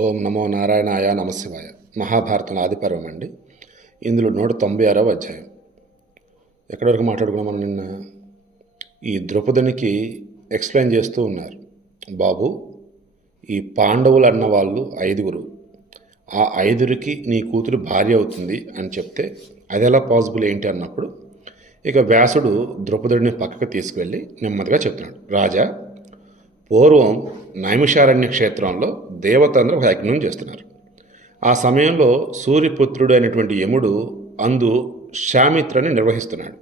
ఓం నమో నారాయణాయ నమశివాయ. మహాభారతం ఆదిపర్వం అండి. ఇందులో 196వ అధ్యాయం. ఎక్కడి వరకు మాట్లాడుకున్నాం మనం నిన్న? ఈ ద్రౌపదినికి ఎక్స్ప్లెయిన్ చేస్తూ ఉన్నారు. బాబు, ఈ పాండవులు అన్న వాళ్ళు 5గురు, ఆ 5కి నీ కూతురు భార్య అవుతుంది అని చెప్తే అది ఎలా పాసిబుల్ ఏంటి అన్నప్పుడు ఇక వ్యాసుడు ద్రౌపదుడిని పక్కకు తీసుకువెళ్ళి నెమ్మదిగా చెప్తున్నాడు. రాజా, పూర్వం నైమిషారణ్య క్షేత్రంలో దేవతందరూ ఒక యజ్ఞం చేస్తున్నారు. ఆ సమయంలో సూర్యపుత్రుడు అయినటువంటి యముడు అందు శామిత్రని నిర్వహిస్తున్నాడు.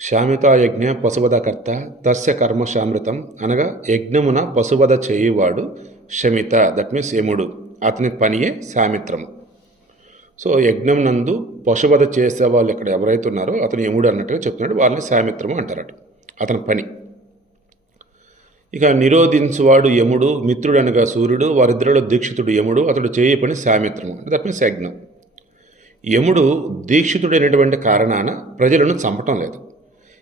శామిత యజ్ఞ పశువధకర్త తస్య కర్మ శామృతం అనగా యజ్ఞమున పశువధ చేయువాడు శమిత, దట్ మీన్స్ యముడు, అతని పనియే శామిత్రము. సో యజ్ఞం నందు పశువధ చేసే వాళ్ళు ఎక్కడ ఎవరైతే ఉన్నారో అతను యముడు అన్నట్టుగా చెప్తున్నాడు. వాళ్ళని శామిత్రము అంటారట, అతని పని. ఇక నిరోధించువాడు యముడు, మిత్రుడు అనగా సూర్యుడు, వారిద్దరిలో దీక్షితుడు యముడు, అతడు చేయ పని శామిత్రము, దట్ మీన్స్ యజ్ఞం. యముడు దీక్షితుడైనటువంటి కారణాన ప్రజలను చంపటం లేదు.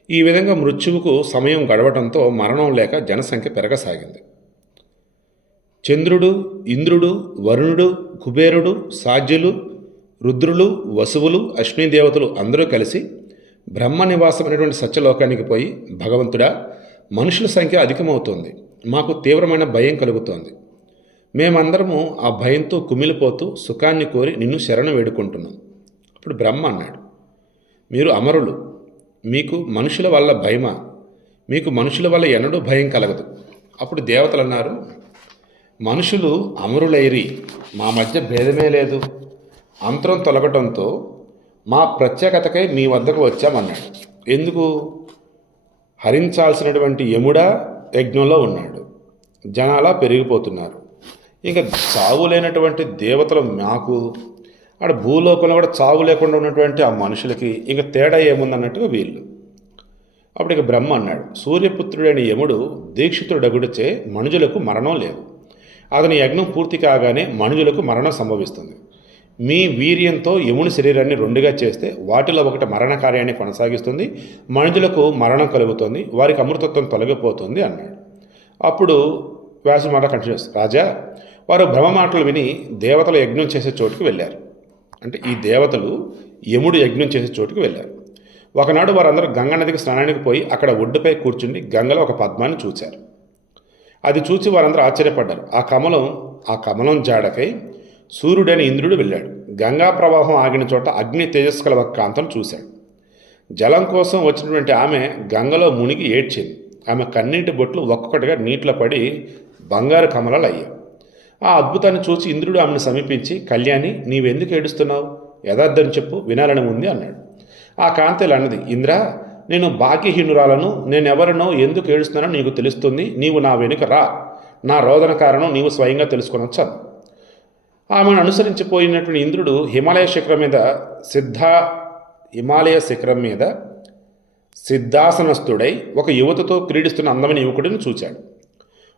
ఈ విధంగా మృత్యువుకు సమయం గడవటంతో మరణం లేక జనసంఖ్య పెరగసాగింది. చంద్రుడు, ఇంద్రుడు, వరుణుడు, కుబేరుడు, సాధ్యులు, రుద్రులు, వసువులు, అశ్వినీదేవతలు అందరూ కలిసి బ్రహ్మ నివాసమైనటువంటి సత్యలోకానికి పోయి, భగవంతుడా, మనుషుల సంఖ్య అధికమవుతోంది, మాకు తీవ్రమైన భయం కలుగుతోంది, మేమందరము ఆ భయంతో కుమిలిపోతూ సుఖాన్ని కోరి నిన్ను శరణు వేడుకుంటున్నాం. అప్పుడు బ్రహ్మ అన్నాడు, మీరు అమరులు, మీకు మనుషుల వల్ల భయమా? మీకు మనుషుల వల్ల ఎన్నడూ భయం కలగదు. అప్పుడు దేవతలు అన్నారు, మనుషులు అమరులైరి, మా మధ్య భేదమే లేదు, అంతరం తొలగటంతో మా ప్రత్యేకతకై మీ వద్దకు వచ్చామన్నాడు. ఎందుకు? హరించాల్సినటువంటి యముడా యజ్ఞంలో ఉన్నాడు, జనాలా పెరిగిపోతున్నారు, ఇంకా చావు లేనటువంటి దేవతలు మాకు, ఆడ భూలోకంలో కూడా చావు లేకుండా ఉన్నటువంటి ఆ మనుషులకి ఇంకా తేడా ఏముందన్నట్టుగా వీళ్ళు. అప్పుడు ఇక బ్రహ్మ అన్నాడు, సూర్యపుత్రుడైన యముడు దీక్షితుడగుడిచే మనుజులకు మరణం లేదు. అతని యజ్ఞం పూర్తి కాగానే మనుజులకు మరణం సంభవిస్తుంది. మీ వీర్యంతో యముని శరీరాన్ని 2గా చేస్తే వాటిలో ఒకటి మరణ కార్యాన్ని కొనసాగిస్తుంది, మనుషులకు మరణం కలుగుతుంది, వారికి అమృతత్వం తొలగిపోతుంది అన్నాడు. అప్పుడు వ్యాసు మాట కంటిన్యూస్, రాజా, వారు బ్రహ్మ మాటలు విని దేవతలు యజ్ఞం చేసే చోటుకు వెళ్ళారు. అంటే ఈ దేవతలు యముడు యజ్ఞం చేసే చోటుకు వెళ్ళారు. ఒకనాడు వారందరూ గంగా నదికి స్నానానికి పోయి అక్కడ ఒడ్డుపై కూర్చుండి గంగలో ఒక పద్మాన్ని చూశారు. అది చూసి వారందరూ ఆశ్చర్యపడ్డారు. ఆ కమలం జాడకై సూర్యుడైన ఇంద్రుడు వెళ్ళాడు. గంగా ప్రవాహం ఆగిన చోట అగ్ని తేజస్సు గల ఒక కాంతను చూశాడు. జలం కోసం వచ్చినటువంటి ఆమె గంగలో మునిగి ఏడ్చింది. ఆమె కన్నీటి బొట్లు ఒక్కొక్కటిగా నీటిలో పడి బంగారు కమలాలు అయ్యాయి. ఆ అద్భుతాన్ని చూసి ఇంద్రుడు ఆమెను సమీపించి, కళ్యాణి, నీవెందుకు ఏడుస్తున్నావు? యథార్థం చెప్పు, వినాలని ఉంది అన్నాడు. ఆ కాంత ఇలా అన్నది, ఇంద్ర, నేను భాగ్యహీనురాలను, నేనెవరినో ఎందుకు ఏడుస్తున్నానో నీకు తెలుస్తుంది, నీవు నా వెనుక రా, నా రోదన కారణం నీవు స్వయంగా తెలుసుకొనొచ్చు. ఆమెను అనుసరించిపోయినటువంటి ఇంద్రుడు హిమాలయ శిఖరం మీద సిద్ధాసనస్థుడై ఒక యువతతో క్రీడిస్తున్న అందమైన యువకుడిని చూశాడు.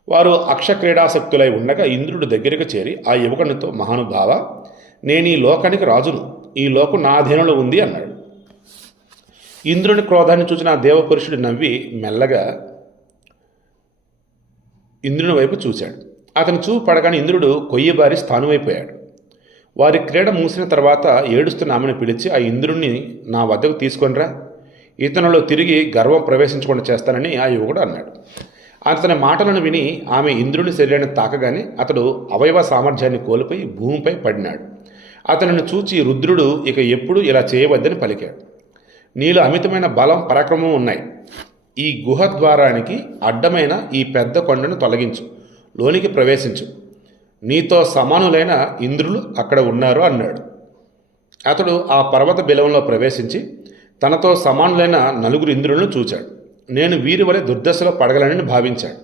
వారు అక్షక్రీడాసక్తులై ఉండగా ఇంద్రుడు దగ్గరకు చేరి ఆ యువకునితో, మహానుభావ, నేను ఈ లోకానికి రాజును, ఈ లోకం నా అధీనంలో ఉంది అన్నాడు. ఇంద్రుని క్రోధాన్ని చూసిన ఆ దేవపురుషుడు నవ్వి మెల్లగా ఇంద్రుని వైపు చూశాడు. అతను చూపు పడగానే ఇంద్రుడు కొయ్యబారి స్థానువైపోయాడు. వారి క్రీడ మూసిన తర్వాత ఏడుస్తున్న ఆమెను పిలిచి, ఆ ఇంద్రుణ్ణి నా వద్దకు తీసుకొనిరా, ఇతనిలో తిరిగి గర్వం ప్రవేశించకుండా చేస్తానని ఆ యువకుడు అన్నాడు. అతని మాటలను విని ఆమె ఇంద్రుని శరీరాన్ని తాకగానే అతడు అవయవ సామర్థ్యాన్ని కోల్పోయి భూమిపై పడినాడు. అతనిని చూచి రుద్రుడు ఇక ఎప్పుడూ ఇలా చేయవద్దని పలికాడు. నీలో అమితమైన బలం, పరాక్రమం ఉన్నాయి. ఈ గుహ ద్వారానికి అడ్డమైన ఈ పెద్ద కొండను తొలగించు, లోనికి ప్రవేశించు, నీతో సమానులైన ఇంద్రులు అక్కడ ఉన్నారు అన్నాడు. అతడు ఆ పర్వత బిలవంలో ప్రవేశించి తనతో సమానులైన 4 ఇంద్రులను చూచాడు. నేను వీరి వలె దుర్దశలో పడగలనని భావించాడు.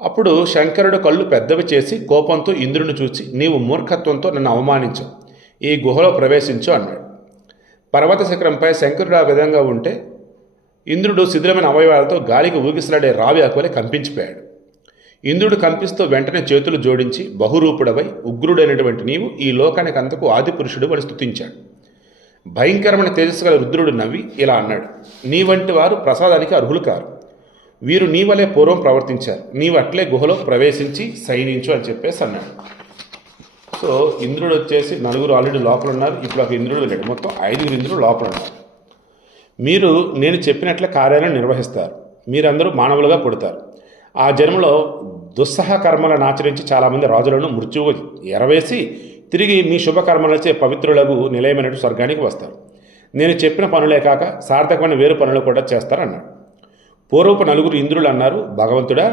అప్పుడు శంకరుడు కళ్ళు పెద్దవి చేసి కోపంతో ఇంద్రుని చూచి, నీవు మూర్ఖత్వంతో నన్ను అవమానించు, ఈ గుహలో ప్రవేశించు అన్నాడు. పర్వత శిఖరంపై శంకరుడు ఆ విధంగా ఉంటే ఇంద్రుడు శిథిలమైన అవయవాలతో గాలికి ఊగిసలాడే రావి ఆకువలే కంపించిపోయాడు. ఇంద్రుడు కంపిస్తూ వెంటనే చేతులు జోడించి, బహురూపుడవై ఉగ్రుడైనటువంటి నీవు ఈ లోకానికి అంతకు ఆది పురుషుడు అని స్తుతించాడు. భయంకరమైన తేజస్సు గల రుద్రుడు నవ్వి ఇలా అన్నాడు, నీ వంటి వారు ప్రసాదానికి అర్హులు కారు. వీరు నీ వలె పూర్వం ప్రవర్తించారు, నీవు అట్లే గుహలో ప్రవేశించి సైనించు అని చెప్పేసి అన్నాడు. సో ఇంద్రుడు వచ్చేసి నలుగురు ఆల్రెడీ లోపల ఉన్నారు, ఇప్పుడు ఒక ఇంద్రుడు లేడు, మొత్తం 5 ఇంద్రుడు లోపల ఉన్నారు. మీరు నేను చెప్పినట్లే కార్యాలను నిర్వహిస్తారు, మీరందరూ మానవులుగా పుడతారు. ఆ జన్మలో దుస్సహ కర్మలను ఆచరించి చాలామంది రాజులను మృత్యువు ఎరవేసి తిరిగి మీ శుభకర్మలచే పవిత్రులకు నిలయమైన స్వర్గానికి వస్తారు. నేను చెప్పిన పనులే కాక సార్థకమైన వేరు పనులు కూడా చేస్తారన్నాడు. పూర్వపు 4 ఇంద్రులు అన్నారు, భగవంతుడా,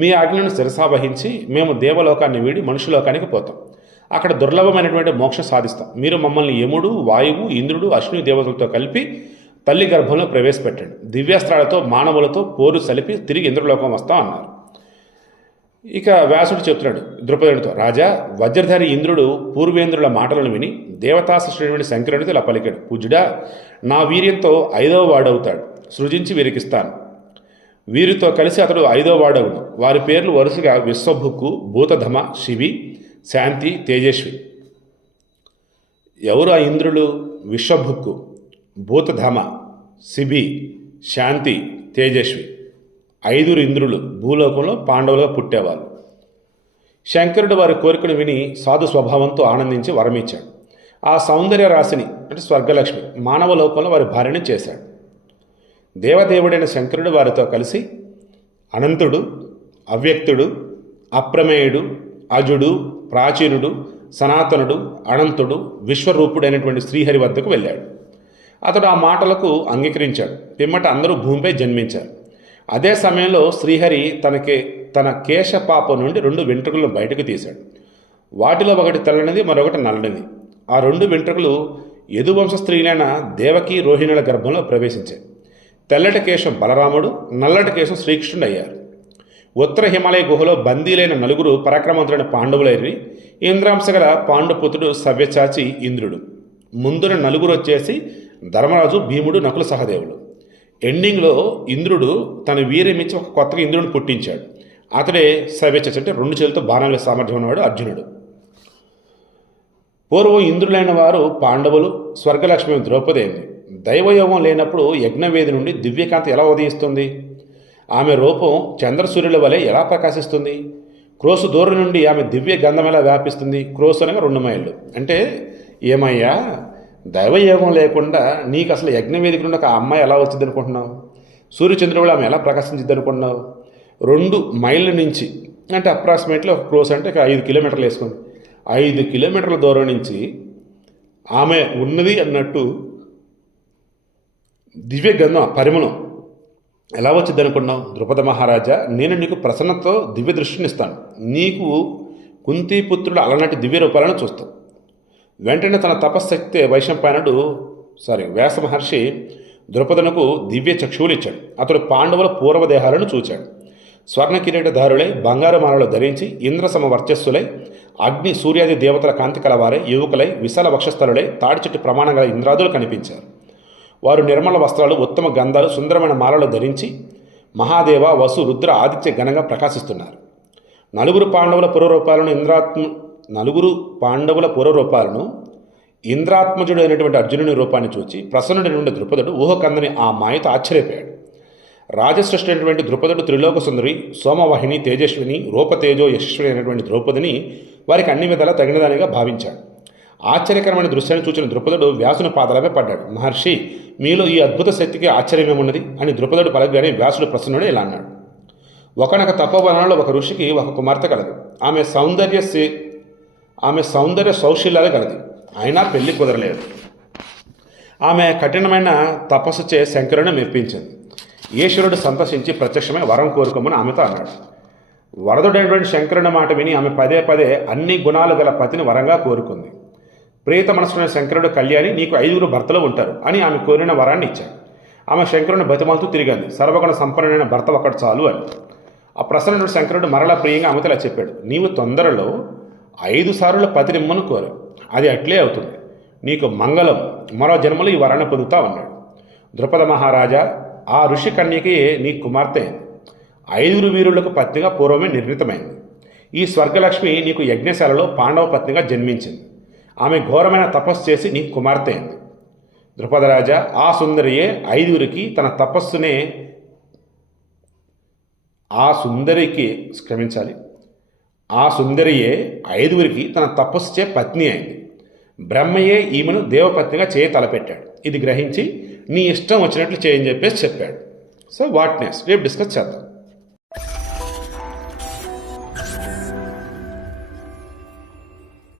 మీ ఆజ్ఞలను శిరసావహించి మేము దేవలోకాన్ని వీడి మనుషులోకానికి పోతాం, అక్కడ దుర్లభమైనటువంటి మోక్షం సాధిస్తాం. మీరు మమ్మల్ని యముడు, వాయువు, ఇంద్రుడు, అశ్విని దేవతలతో కలిపి తల్లి గర్భంలో ప్రవేశపెట్టండి, దివ్యాస్త్రాలతో మానవులతో పోరు సలిపి తిరిగి ఇంద్రలోకం వస్తాం అన్నారు. ఇక వ్యాసుడు చెప్తున్నాడు ద్రుపదుడితో, రాజా, వజ్రధారి ఇంద్రుడు పూర్వేంద్రుల మాటలను విని దేవతాశ్రేణుడి శంకరుడితో ఇలా పలికాడు, పూజ్యుడా, నా వీర్యంతో 5వ వాడవుతాడు, సృజించి వీరికిస్తాను. వీరితో కలిసి అతడు 5వ వాడవుడు. వారి పేర్లు వరుసగా విశ్వభుక్కు, భూతధమ, శివి, శాంతి, తేజస్వి. ఎవరు ఆ ఇంద్రులు? విశ్వభుక్కు, భూతధమ, శిబి, శాంతి, తేజస్వి. 5 ఇంద్రులు భూలోకంలో పాండవులుగా పుట్టేవాళ్ళు. శంకరుడు వారి కోరికను విని సాధు స్వభావంతో ఆనందించి వరమిచ్చాడు. ఆ సౌందర్య రాశిని అంటే స్వర్గలక్ష్మి మానవ లోకంలో వారి భార్యని చేశాడు. దేవదేవుడైన శంకరుడు వారితో కలిసి అనంతుడు, అవ్యక్తుడు, అప్రమేయుడు, అజుడు, ప్రాచీనుడు, సనాతనుడు, అనంతుడు, విశ్వరూపుడైనటువంటి శ్రీహరి వద్దకు వెళ్ళాడు. అతడు ఆ మాటలకు అంగీకరించాడు. పిమ్మట అందరూ భూమిపై జన్మించారు. అదే సమయంలో శ్రీహరి తన కేశపాప నుండి 2 వెంట్రుకలను బయటకు తీశాడు. వాటిలో ఒకటి తెల్లనిది, మరొకటి నల్లనిది. ఆ 2 వెంట్రుకలు యదువంశ స్త్రీలైన దేవకి, రోహిణుల గర్భంలో ప్రవేశించాయి. తెల్లటి కేశం బలరాముడు, నల్లటి కేశం శ్రీకృష్ణుడు అయ్యారు. ఉత్తర హిమాలయ గుహలో బందీలైన 4 పరాక్రమవంతులైన పాండవులైరి ఇంద్రాంశగల పాండుపుత్రుడు సవ్యచాచి ఇంద్రుడు. ముందున 4 వచ్చేసి ధర్మరాజు, భీముడు, నకుల సహదేవులు. ఎండింగ్లో ఇంద్రుడు తన వీర్యమిచ్చి ఒక కొత్తగా ఇంద్రుడిని పుట్టించాడు. అతడే సవ్యచాచి, అంటే 2 చేతులతో బాణాల సామర్థ్యం ఉన్నవాడు అర్జునుడు. పూర్వం ఇంద్రులైన వారు పాండవులు, స్వర్గలక్ష్మి ద్రౌపది అయింది. దైవయోగం లేనప్పుడు యజ్ఞవేది నుండి దివ్యకాంతి ఎలా ఉదయిస్తుంది? ఆమె రూపం చంద్రసూర్యుల వలె ఎలా ప్రకాశిస్తుంది? క్రోసు దూరం నుండి ఆమె దివ్య గంధం ఎలా వ్యాపిస్తుంది? క్రోసు అనగా 2 మైళ్ళు. అంటే ఏమయ్యా, దైవయోగం లేకుండా నీకు అసలు యజ్ఞవేదిక నుండి ఒక అమ్మాయి ఎలా వచ్చింది అనుకుంటున్నావు? సూర్యచంద్రుడు ఆమె ఎలా ప్రకాశించింది అనుకుంటున్నావు? 2 మైళ్ళ నుంచి అంటే అప్రాక్సిమేట్లీ ఒక క్రోస్ అంటే 5 కిలోమీటర్లు వేసుకోండి. 5 కిలోమీటర్ల దూరం నుంచి ఆమె ఉన్నది అన్నట్టు దివ్య గంధం పరిమళం ఎలా వచ్చింది అనుకున్నావు? ద్రుపద మహారాజా, నేను నీకు ప్రసన్నతో దివ్య దృష్టిని ఇస్తాను. నీకు కుంతీపుత్రుడు అలనాటి దివ్య రూపాలను చూస్తావు. వెంటనే తన తపశ్శక్తి వైశంపాయనుడు వ్యాస మహర్షి ద్రుపదనకు దివ్య చక్షువులు ఇచ్చాడు. అతడు పాండవుల పూర్వదేహాలను చూచాడు. స్వర్ణ కిరీటధారులై, బంగారు మాలలు ధరించి, ఇంద్రసమ వర్చస్సులై, అగ్ని సూర్యాది దేవతల కాంతి కలవారై, యువకులై, విశాల వక్షస్థలులై, తాడి చెట్టు ప్రమాణం గల ఇంద్రాదులు కనిపించారు. వారు నిర్మల వస్త్రాలు, ఉత్తమ గంధాలు, సుందరమైన మాలలు ధరించి మహాదేవ, వసు, రుద్ర, ఆదిత్య ఘనంగా ప్రకాశిస్తున్నారు. 4 పాండవుల పూర్వరూపాలను ఇంద్రాత్మజుడైనటువంటి అర్జునుని రూపాన్ని చూచి ప్రసన్నుడి నుండి ద్రుపదుడు ఊహకందని ఆ మాయతో ఆశ్చర్యపోయాడు. రాజశ్రేష్ఠ అయినటువంటి ద్రుపదుడు త్రిలోక సుందరి, సోమవాహిని, తేజస్విని, రూపతేజో యశస్విని అయినటువంటి ద్రౌపదిని వారికి అన్ని విధాలా తగినదానిగా భావించాడు. ఆశ్చర్యకరమైన దృశ్యాన్ని చూచిన ద్రుపదుడు వ్యాసుని పాదాలపై పడ్డాడు. మహర్షి, మీలో ఈ అద్భుత శక్తికి ఆశ్చర్యమేమున్నది అని ద్రుపదుడు పలకగానే వ్యాసుడు ప్రసన్నుడు ఇలా అన్నాడు. ఒకనొక తపోవనంలో ఒక ఋషికి ఒక కుమార్తె కలదు. ఆమె సౌందర్య సౌశీల్యాలు కలది. అయినా పెళ్లి కుదరలేదు. ఆమె కఠినమైన తపస్సుచే శంకరుని మెప్పించింది. ఈశ్వరుడు సంతోషించి ప్రత్యక్షమై వరం కోరుకోమని ఆమెతో అన్నాడు. వరదుడైనటువంటి శంకరుని మాట విని ఆమె పదే అన్ని గుణాలు గల పతిని వరంగా కోరుకుంది. ప్రీత మనసున్న శంకరుడు, కళ్యాణి, నీకు 5 భర్తలు ఉంటారు అని ఆమె కోరిన వరాన్ని ఇచ్చాడు. ఆమె శంకరుని బతిమాలుతూ తిరిగింది. సర్వగుణ సంపన్నుడైన భర్త ఒక్కడు చాలు అని. ఆ ప్రసన్నుడు శంకరుడు మరలా ప్రియంగా ఆమెతో ఇలా చెప్పాడు. నీవు తొందరలో 5 సార్లు పతినిమ్మను కోరు, అది అట్లే అవుతుంది. నీకు మంగళం, మరో జన్మలో ఈ వరాన్ని పొందుతావు అన్నాడు. ద్రుపద మహారాజా, ఆ ఋషి కన్యకి నీ కుమార్తె అయింది. 5 వీరులకు పత్నిగా పూర్వమే నిర్ణీతమైంది. ఈ స్వర్గలక్ష్మి నీకు యజ్ఞశాలలో పాండవ పత్నిగా జన్మించింది. ఆమె ఘోరమైన తపస్సు చేసి నీకు కుమార్తె అయింది. ద్రుపదరాజా, ఆ సుందరియే 5 తన తపస్సునే ఆ సుందరికి క్షమించాలి, ఆ సుందరియే 5గురికి తన తపస్సుచే పత్ని అయింది. బ్రహ్మయే ఈమెను దేవపత్నిగా తలపెట్టాడు. ఇది గ్రహించి నీ ఇష్టం వచ్చినట్లు చేయని చెప్పేసి చెప్పాడు. సో వాట్ నెక్స్ట్ రేపు డిస్కస్ చేద్దాం.